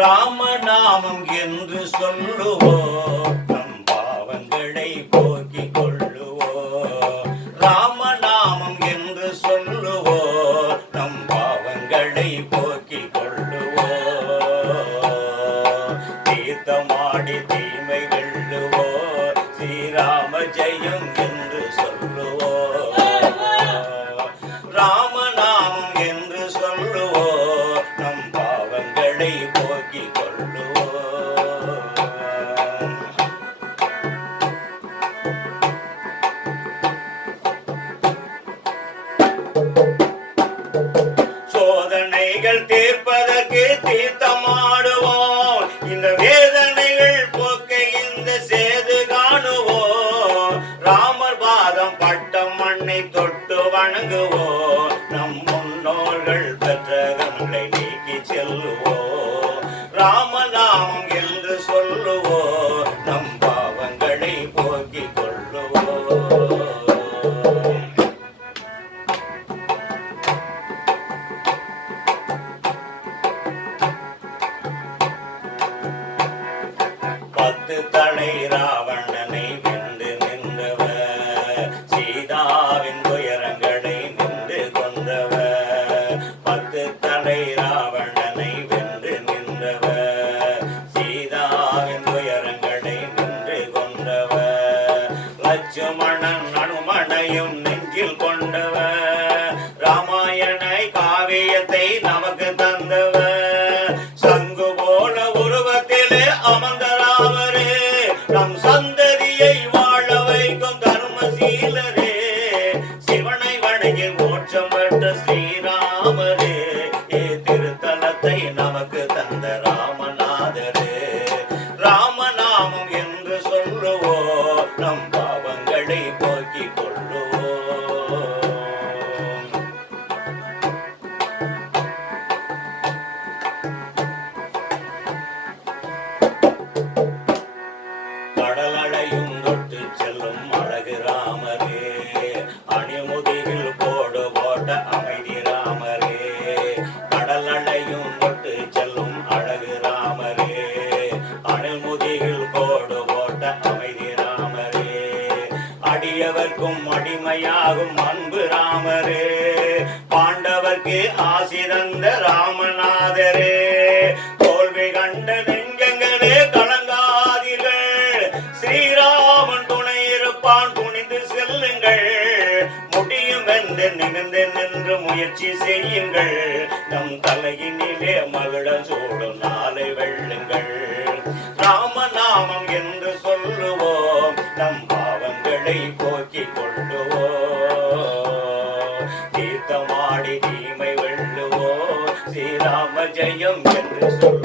ராமநாமம் என்று சொல்லுவோம் நம் பாவங்களை போக்கிக் கொள்ளுவோம். ராமநாமம் என்று சொல்லுவோம் நம் பாவங்களை போக்கிக் கொள்ளுவோம். தீர்த்தமாடி தீமை வெல்லுவோம் ஸ்ரீராம ஜெயம் என்று சொல்லுவோம். ராமநாமம் என்று சொல்லுவோம் நம் பாவங்களை போக்கிக் கொள்ளுவோம். சோதனைகள் தீர்ப்பதற்கு தீர்த்தமாடுவோம். இந்த வேதனைகள் போக்க இந்த சேது காணுவோம். ராமர் பாதம் பட்ட மண்ணை தொட்டு வணங்குவோம். நம் முன்னோர்கள் பெற்ற கண்களை நீக்கி செல்லுவோம். ராமநாமம் என்று சொல்லுவோம் நம் பாவங்களை போக்கிக் கொள்ளுவோம். பத்து தலை ராவணனை வென்று நின்றவர் சீதாவின் துயரங்களை நின்று கொன்றவர். பத்து தலை ராவணனை வென்று நின்றவர் சீதாவின் துயரங்களை நின்று கொன்றவர். லட்சுமணன் அனுமனையும் நெஞ்சில் கொண்டவர். ராமாயணை காவியத்தை நமக்கு தந்தவர். சங்கு போல உருவத்திலே அமர்ந்த ராமரே நம் சந்ததியை வாழ வைக்கும் தர்மசீலரே. சிவனை வணங்கி மோட்சம் பெற்ற ஸ்ரீராமரே திருத்தலத்தை நமக்கு தந்த ராமநாதரே. ராமநாமம் என்று சொல்லுவோம் நம் பாவங்களை போக்கிக் கொள்ளுவோம். கடலடையும் தொட்டு செல்லும் அழகு ராமரே. அணிமுதிரில் கோடு போட்ட அமைதி ராமரே. கடலடையும் தொட்டு செல்லும் அழகு ராமரே. அணிமுதிரில் கோடு போட்ட அமைதி ராமரே. அடியவர்க்கும் அடிமையாகும் அன்பு ராமரே. பாண்டவர்க்கு ஆசி தந்த ராமநாதரே. தோல்வி கண்ட நெஞ்சங்களே கலங்காதீர்கள். ஸ்ரீராமன் துணை இருப்பான் துணிந்து செல்லுங்கள். முடியும் என்று நிமிர்ந்து நின்று முயற்சி செய்யுங்கள். நம் தலையினிலே மகுடம் சூடும் நாளை வெல்லுங்கள். ராமநாமம் என்று சொல்லுவோம் நம் பாவங்களை போக்கிக் கொள்ளுவோம். தீர்த்தமாடி தீமை வெல்லுவோம் ஸ்ரீராம ஜெயம் என்று சொல்லுவோம்.